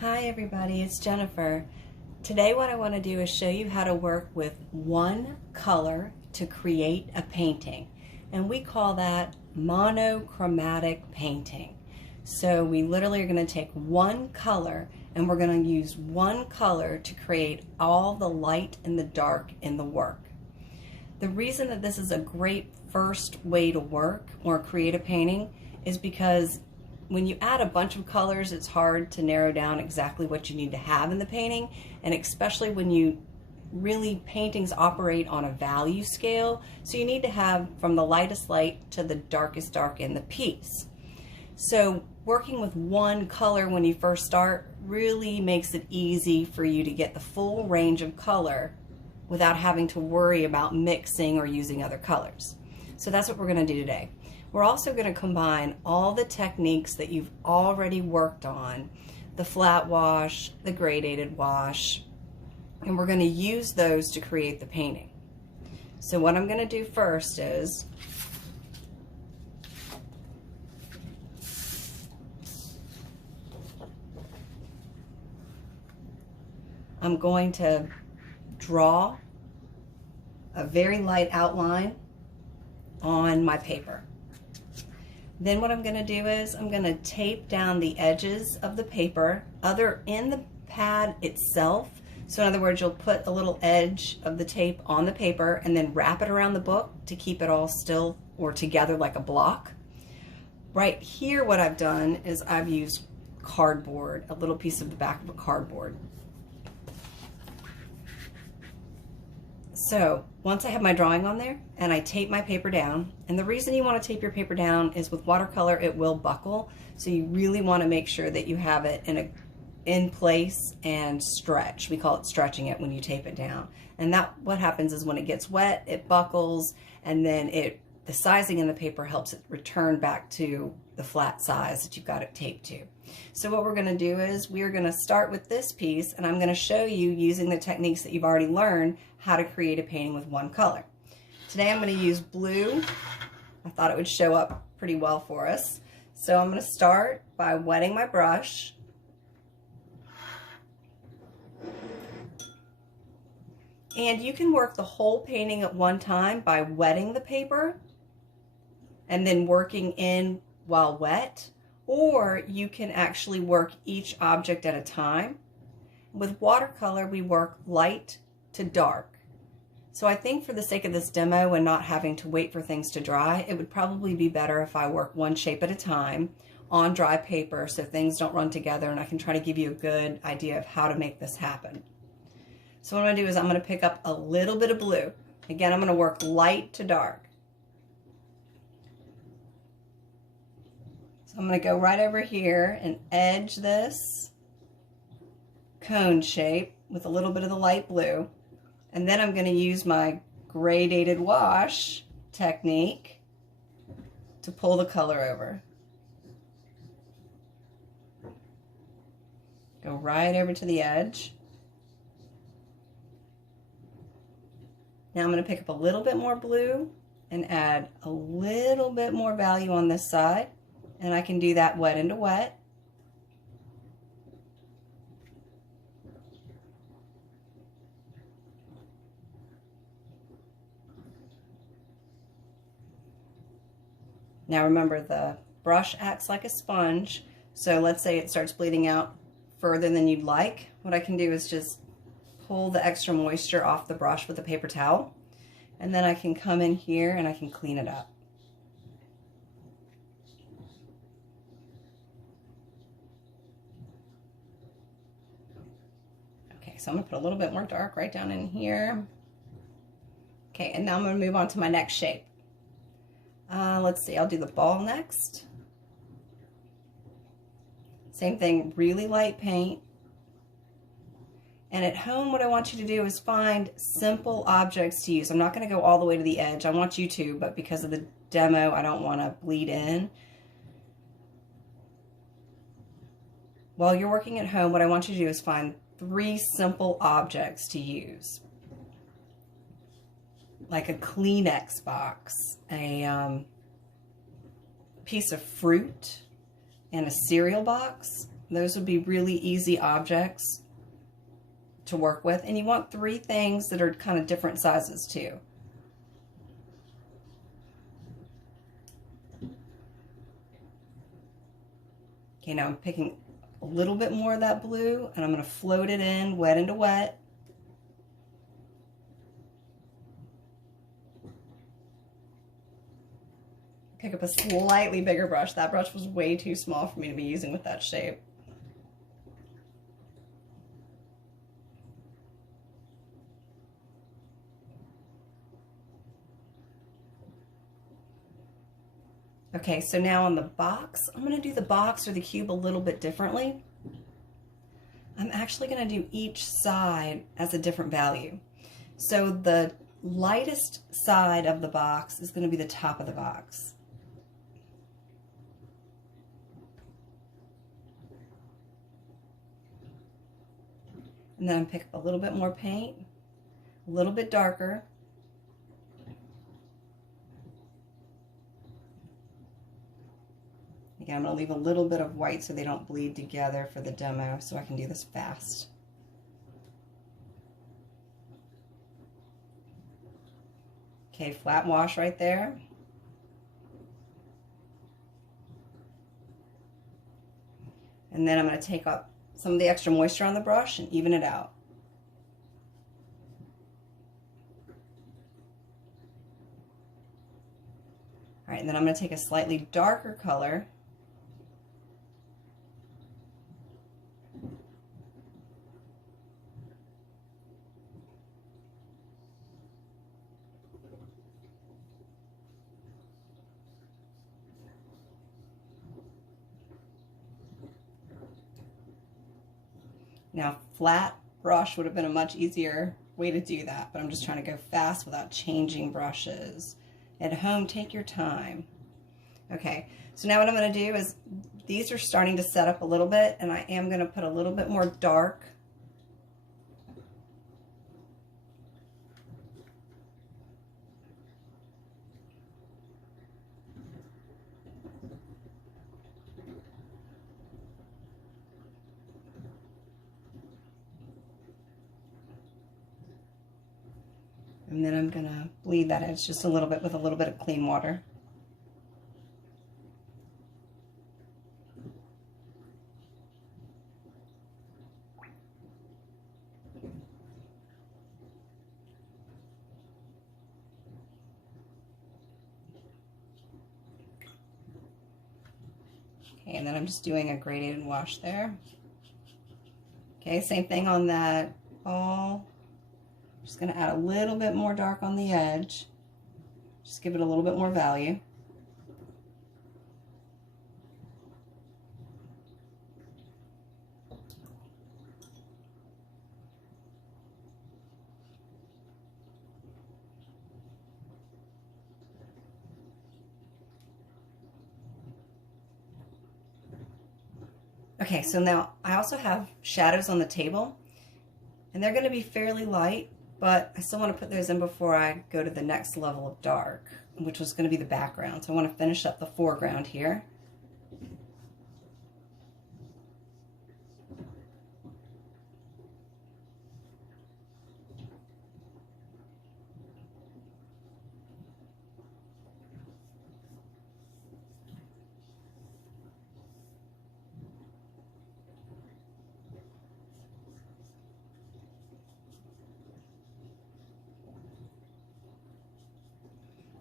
Hi everybody, it's Jennifer. Today what I want to do is show you how to work with one color to create a painting. And we call that monochromatic painting. So we literally are going to take one color and we're going to use one color to create all the light and the dark in the work. The reason that this is a great first way to work or create a painting is because when you add a bunch of colors, it's hard to narrow down exactly what you need to have in the painting, and especially when paintings operate on a value scale, so you need to have from the lightest light to the darkest dark in the piece. So working with one color when you first start really makes it easy for you to get the full range of color without having to worry about mixing or using other colors. So that's what we're going to do today. We're also going to combine all the techniques that you've already worked on, the flat wash, the gradated wash, and we're going to use those to create the painting. So what I'm going to do first is I'm going to draw a very light outline on my paper. Then what I'm going to do is I'm going to tape down the edges of the paper in the pad itself. So in other words, you'll put a little edge of the tape on the paper and then wrap it around the book to keep it all still or together like a block. Right here what I've done is I've used cardboard, a little piece of the back of a cardboard. So once I have my drawing on there and I tape my paper down, and the reason you want to tape your paper down is with watercolor it will buckle, so you really want to make sure that you have it in place and stretch. We call it stretching it when you tape it down. And what happens is when it gets wet, it buckles, and then the sizing in the paper helps it return back to the flat size that you've got it taped to. So what we're going to do is we're going to start with this piece, and I'm going to show you using the techniques that you've already learned how to create a painting with one color. Today I'm going to use blue. I thought it would show up pretty well for us. So I'm going to start by wetting my brush. And you can work the whole painting at one time by wetting the paper and then working in while wet, or you can actually work each object at a time. With watercolor, we work light to dark. So I think for the sake of this demo and not having to wait for things to dry, it would probably be better if I work one shape at a time on dry paper so things don't run together, and I can try to give you a good idea of how to make this happen. So what I'm going to do is I'm going to pick up a little bit of blue. Again, I'm going to work light to dark. So I'm going to go right over here and edge this cone shape with a little bit of the light blue. And then I'm going to use my gradated wash technique to pull the color over. Go right over to the edge. Now I'm going to pick up a little bit more blue and add a little bit more value on this side. And I can do that wet into wet. Now remember, the brush acts like a sponge, so let's say it starts bleeding out further than you'd like. What I can do is just pull the extra moisture off the brush with a paper towel, and then I can come in here and I can clean it up. Okay, so I'm going to put a little bit more dark right down in here. Okay, and now I'm going to move on to my next shape. Let's see, I'll do the ball next. Same thing, really light paint. And at home, what I want you to do is find simple objects to use. I'm not going to go all the way to the edge. I want you to, but because of the demo, I don't want to bleed in. While you're working at home, what I want you to do is find 3 simple objects to use. Like a Kleenex box, a piece of fruit, and a cereal box. Those would be really easy objects to work with. And you want 3 things that are kind of different sizes too. Okay, now I'm picking a little bit more of that blue and I'm going to float it in, wet into wet. Pick up a slightly bigger brush. That brush was way too small for me to be using with that shape. Okay, so now on the box, I'm going to do the box or the cube a little bit differently. I'm actually going to do each side as a different value. So the lightest side of the box is going to be the top of the box. And then I'm pick up a little bit more paint, a little bit darker. Again, I'm going to leave a little bit of white so they don't bleed together for the demo, so I can do this fast. Okay, flat wash right there. And then I'm going to take up some of the extra moisture on the brush and even it out. All right, and then I'm going to take a slightly darker color . Now, flat brush would have been a much easier way to do that, but I'm just trying to go fast without changing brushes. At home, take your time. Okay, so now what I'm going to do is, these are starting to set up a little bit, and I am going to put a little bit more dark . And then I'm going to bleed that edge just a little bit with a little bit of clean water. Okay, and then I'm just doing a gradiated wash there. Okay, same thing on that ball. Just going to add a little bit more dark on the edge. Just give it a little bit more value. Okay, so now I also have shadows on the table, and they're going to be fairly light, but I still want to put those in before I go to the next level of dark, which was going to be the background. So I want to finish up the foreground here.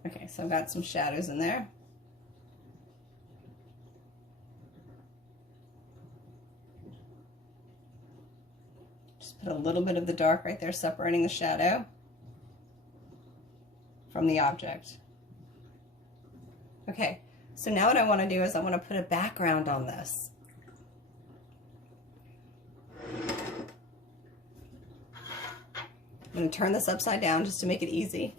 Okay, so I've got some shadows in there. Just put a little bit of the dark right there, separating the shadow from the object. Okay, so now what I want to do is I want to put a background on this. I'm going to turn this upside down just to make it easy.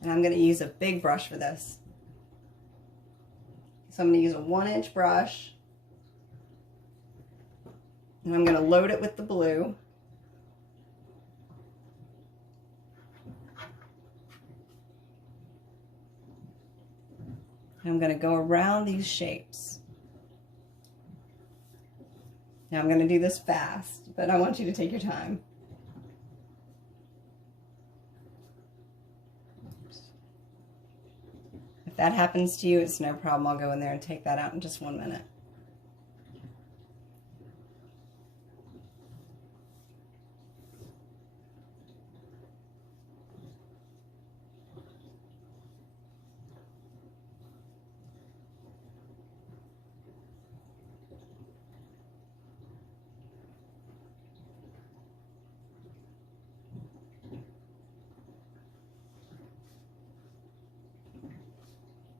And I'm going to use a big brush for this. So I'm going to use a 1-inch brush. And I'm going to load it with the blue. I'm going to go around these shapes. Now I'm going to do this fast, but I want you to take your time. If that happens to you, it's no problem. I'll go in there and take that out in just 1 minute.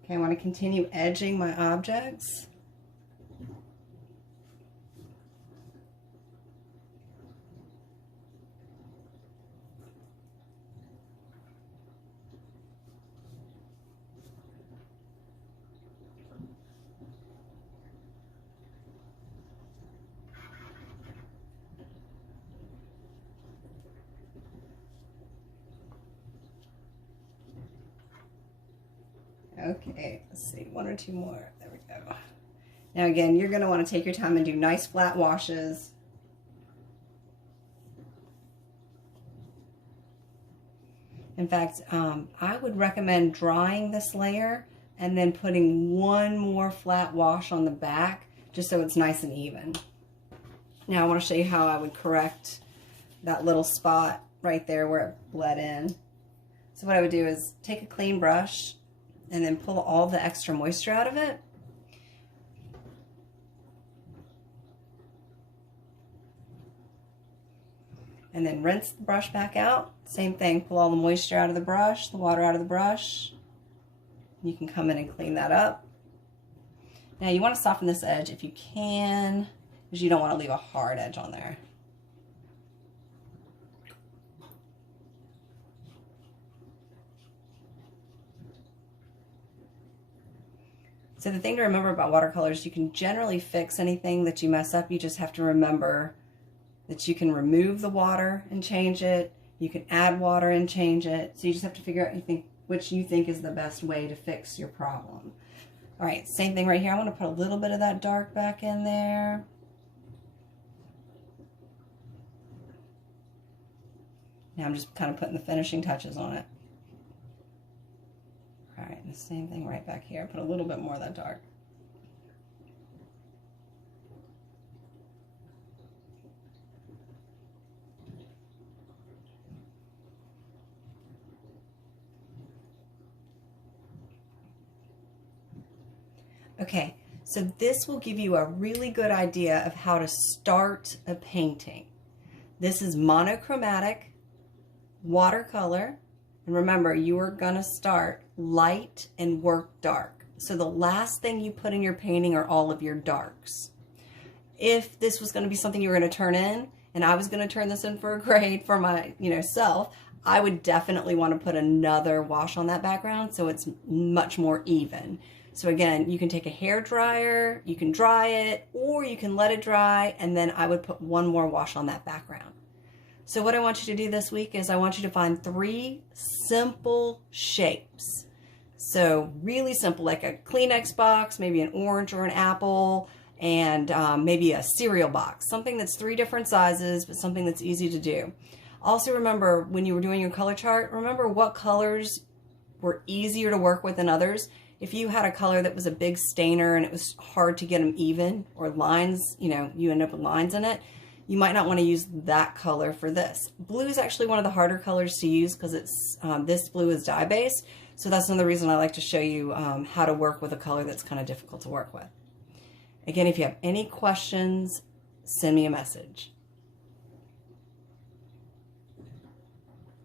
Okay, I want to continue edging my objects. Okay, let's see, 1 or 2 more. There we go. Now again, you're going to want to take your time and do nice flat washes. In fact, I would recommend drying this layer and then putting 1 more flat wash on the back, just so it's nice and even. Now I want to show you how I would correct that little spot right there where it bled in. So what I would do is take a clean brush and then pull all the extra moisture out of it. And then rinse the brush back out. Same thing, pull all the moisture out of the brush, the water out of the brush. You can come in and clean that up. Now you want to soften this edge if you can, because you don't want to leave a hard edge on there. So the thing to remember about watercolors, you can generally fix anything that you mess up. You just have to remember that you can remove the water and change it. You can add water and change it. So you just have to figure out which you think is the best way to fix your problem. All right, same thing right here. I want to put a little bit of that dark back in there. Now I'm just kind of putting the finishing touches on it. All right, and the same thing right back here. Put a little bit more of that dark. Okay, so this will give you a really good idea of how to start a painting. This is monochromatic watercolor. And remember, you are going to start light and work dark. So the last thing you put in your painting are all of your darks. If this was going to be something you were going to turn in, and I was going to turn this in for a grade for my self, I would definitely want to put another wash on that background so it's much more even. So again, you can take a hair dryer, you can dry it, or you can let it dry, and then I would put 1 more wash on that background. So what I want you to do this week is I want you to find 3 simple shapes. So really simple, like a Kleenex box, maybe an orange or an apple, and maybe a cereal box. Something that's 3 different sizes, but something that's easy to do. Also remember, when you were doing your color chart, remember what colors were easier to work with than others. If you had a color that was a big stainer and it was hard to get them even, or lines, you end up with lines in it, you might not want to use that color for this. Blue is actually one of the harder colors to use because it's this blue is dye-based, so that's another reason I like to show you how to work with a color that's kind of difficult to work with. Again, if you have any questions, send me a message.